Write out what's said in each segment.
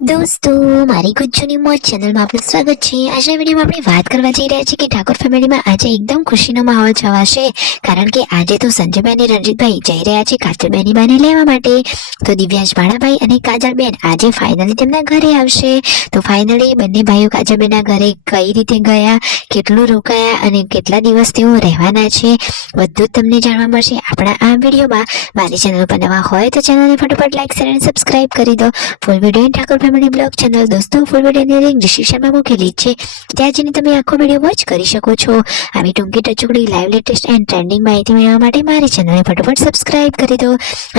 દોસ્તો, મારી ગુજ્જુની મોજ ચેનલમાં આપનું સ્વાગત છે। આજના વિડીયોમાં આપણે વાત કરવા જઈ રહ્યા છીએ કે ઠાકોર ફેમિલીમાં આજે એકદમ ખુશીનો માહોલ છવાશે, કારણ કે આજે તો સંજયભાઈ અને રણજીતભાઈ જઈ રહ્યા છે કાજલબેનની બાને લેવા માટે। તો દિવ્યાંશ ભાણાભાઈ અને કાજલબેન આજે ફાઇનલી તેમના ઘરે આવશે। તો ફાઇનલી બંને ભાઈઓ કાજલબેનના ઘરે કઈ રીતે ગયા, કેટલું રોકાયા અને કેટલા દિવસ તેઓ રહેવાના છે, બધું જ તમને જાણવા મળશે આપણા આ વિડીયોમાં। મારી ચેનલ પર નવા હોય તો ચેનલને ફટાફટ લાઈક શેર અને સબસ્ક્રાઇબ કરી દો। Full video Thakor family blog channel દોસ્તો ફૂલ વિડીયોની લિંક ડિસ્ક્રિપ્શનમાં મૂકેલી છે, ત્યાં જઈને તમે આખો વિડીયો વોચ કરી શકો છો। આવી ટૂંકી ટચુકડી લાઈવ લેટેસ્ટ એન્ડ ટ્રેન્ડિંગ માહિતી મેળવવા માટે મારી ચેનલને ફટાફટ સબસ્ક્રાઇબ કરી દો।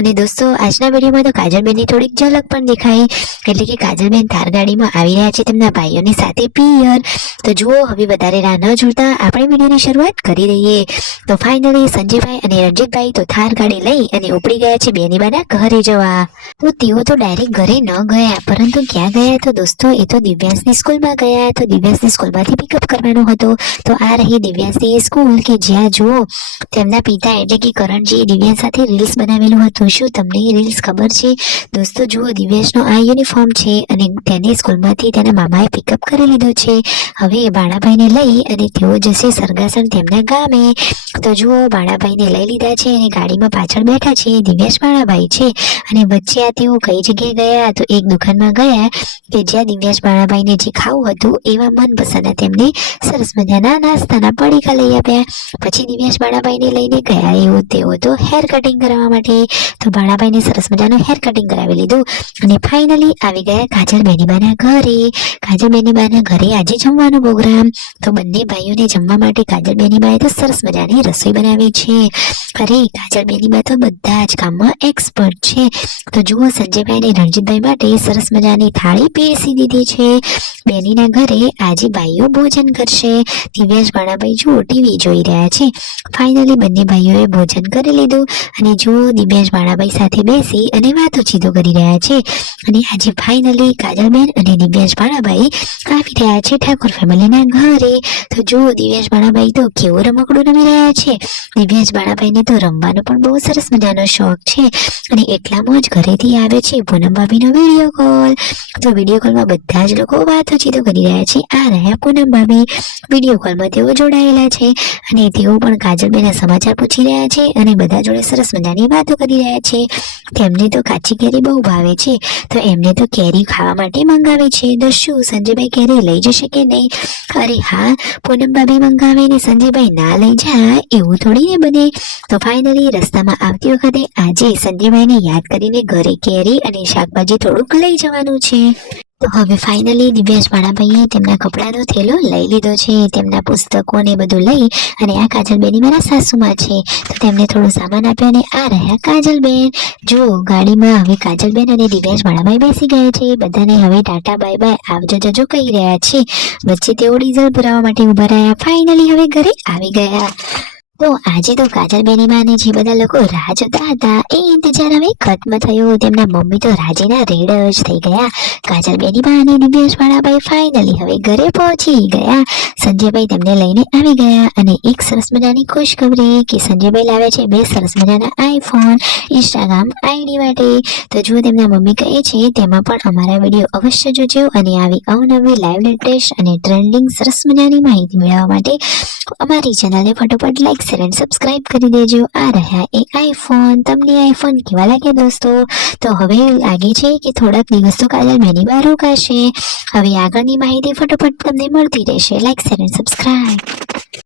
અને દોસ્તો આજના વિડીયોમાં તો કાજલબેનની થોડીક ઝલક પણ દેખાઈ, એટલે કે કાજલબેન થાર ગાડીમાં આવી રહ્યા છે તેમના ભાઈઓની સાથે પિયર। તો જુઓ, હવે વધારે રાહ ન જોતા આપણે વિડીયોની શરૂઆત કરી દઈએ। તો ફાઇનલી સંજયભાઈ અને રણજીતભાઈ તો થાર ગાડી લઈ અને ઉપડી ગયા છે બેનીબાના ઘરે જવા। તો તેઓ તો ડાયરેક્ટ ઘરે ન ગયા, પરંતુ ક્યાં ગયા તો દોસ્તો એ તો દિવ્યાંશની સ્કૂલમાં ગયા। તો દિવ્યાંશની સ્કૂલમાંથી પિકઅપ કરવાનો હતો। તો આ રહી દિવ્યાંશની એ સ્કૂલ કે જ્યાં જુઓ તેમના પિતા એટલે કે કરણજી દિવ્યાંશ સાથે રીલ્સ બનાવેલું હતું। શું તમને એ રીલ્સ ખબર છે દોસ્તો? જુઓ, દિવ્યાંશનો આ યુનિફોર્મ છે અને તેને સ્કૂલમાંથી તેના મામાએ પિકઅપ કરી લીધો છે। હવે ભાણાભાઈને લઈ અને તેઓ જશે સરગાસણ તેમના ગામે। તો જુઓ, ભાણાભાઈને લઈ લીધા છે અને ગાડીમાં પાછળ બેઠા છે દિવ્યાંશ ભાણાભાઈ છે, અને વચ્ચે આ તેઓ કઈ જગ્યાએ ગયા તો એક દુકાનમાં ગયા કે જ્યાં દિવ્યાંશ ભાણાભાઈને જે ખાવું હતું એવા મનપસંદના તેમને સરસ મજાના નાસ્તાના પડીકા લઈ આપ્યા। પછી દિવ્યાંશ ભાણાભાઈને લઈને ગયા એવું તેઓ તો હેર કટિંગ કરાવવા માટે। તો ભાણાભાઈને સરસ મજાનું હેર કટિંગ કરાવી લીધું અને ફાઇનલી આવી ગયા કાજલ બેનીબાના ઘરે। કાજલ બેનીબાના ઘરે આજે જમવાનો પ્રોગ્રામ। તો બંને ભાઈઓને જમવા માટે કાજલ બેનીબાએ તો સરસ મજાની રસોઈ બનાવી છે। અરે, કાજલ બેનીબા તો બધા જ કામમાં એક્સપર્ટ છે। તો જુઓ, સંજયભાઈ અને રણજીતભાઈ માટે સરસ મજાની થાળી પીરસી દીધી છે। બેનીના ઘરે આજે ભાઈઓ ભોજન કરશે। દિવ્યાંશ ભાણાભાઈ જુઓ ટીવી જોઈ રહ્યા છે। ફાઇનલી બંને ભાઈઓએ ભોજન કરી લીધું અને જુઓ દિવ્યાંશ ભાણાભાઈ સાથે બેસી અને વાતોચીતો કરી રહ્યા છે। અને આજે ફાઇનલી કાજલબેન અને દિવ્યાંશ ભાણાભાઈ આવી રહ્યા છે ઠાકોર ફેમિલીના ઘરે। તો જુઓ, દિવ્યાંશ ભાણાભાઈ તો કેવું રમકડું રમી રહ્યા છે। દિવ્યાંશ ભાણાભાઈને તો રમવાનો પણ બહુ સરસ મજાનો શોખ છે, અને એટલામાં જ ઘરેથી આવે છે પૂનમ ભાભીનો વિડીયો કોલ। તો વિડીયો કોલમાં બધા જ લોકો વાતોચીતો કરી રહ્યા છે। આ રહ્યા પૂનમ ભાભી, વિડીયો કોલમાં તેઓ જોડાયેલા છે અને તેઓ પણ કાજલબેનના સમાચાર પૂછી રહ્યા છે અને બધા જોડે સરસ મજાની વાતો કરી રહ્યા છે। તેમને તો કાચી કેરી બહુ ભાવે છે, તો એમને તો કેરી ખાવા માટે મંગાવી છે। તો શું સંજયભાઈ કેરી લઈ જશે કે નહીં? અરે હા, પૂનમ ભાભી મંગાવે ને સંજયભાઈ ના લઈ જાય એવું થોડી ને બને। તો ફાઇનલી રસ્તામાં આવતી વખતે આજે સંજયભાઈને યાદ કરીને ઘરે કેરી અને શાકભાજી થોડુંક લઈ જવાનું છે। તો હવે ફાઇનલી દિવ્યાંશ ભાણાભાઈએ તેમના કપડાનો થેલો લઈ લીધો છે, તેમના પુસ્તકો ને બધું લઈ, અને આ કાજલબેન મારા સાસુમાં છે તો તેમને થોડું સામાન આપ્યો અને આ રહ્યા કાજલબેન। જો ગાડીમાં હવે કાજલબેન અને દિવ્યાંશ ભાણાભાઈ બેસી ગયા છે। બધાને હવે ટાટા બાય બાય આવજો જજો કહી રહ્યા છે। વચ્ચે તેઓ ડીઝલ પુરાવા માટે ઉભા રહ્યા। ફાઇનલી હવે ઘરે આવી ગયા। તો આજે તો કાજલ બેનીબાને જે બધા લોકો રાહ જોતા હતા એ ઇંતજાર હવે ખત્મ થયો। તેમના મમ્મી તો રાજીના રેડ જ થઈ ગયા। કાજલ બેનીબા અને દિવ્યાંશ ભાણાભાઈ ફાઇનલી હવે ઘરે પહોંચી ગયા। સંજયભાઈ તેમને લઈને આવી ગયા અને એક સરસ મજાની ખુશખબરી કે સંજયભાઈ લાવ્યા છે 2 સરસ મજાના આઈફોન ઇન્સ્ટાગ્રામ આઈડી માટે। તો જો તેમના મમ્મી કહે છે તેમાં પણ અમારા વિડીયો અવશ્ય જોજો, અને આવી અવનવી લાઈવ લેટેસ્ટ અને ટ્રેન્ડિંગ સરસ મજાની માહિતી મેળવવા માટે અમારી ચેનલને ફટાફટ લાઈક શેર અને સબસ્ક્રાઇબ કરી દેજો। આ રહ્યા એ આઈફોન। તમને આઈફોન કેવા લાગ્યા દોસ્તો? તો હવે લાગે છે કે થોડાક દિવસ તો કાજલ બેનીબા રોકાશે। હવે આગળની માહિતી ફટાફટ તમને મળતી રહેશે। લાઈક શેર અને સબસ્ક્રાઇબ।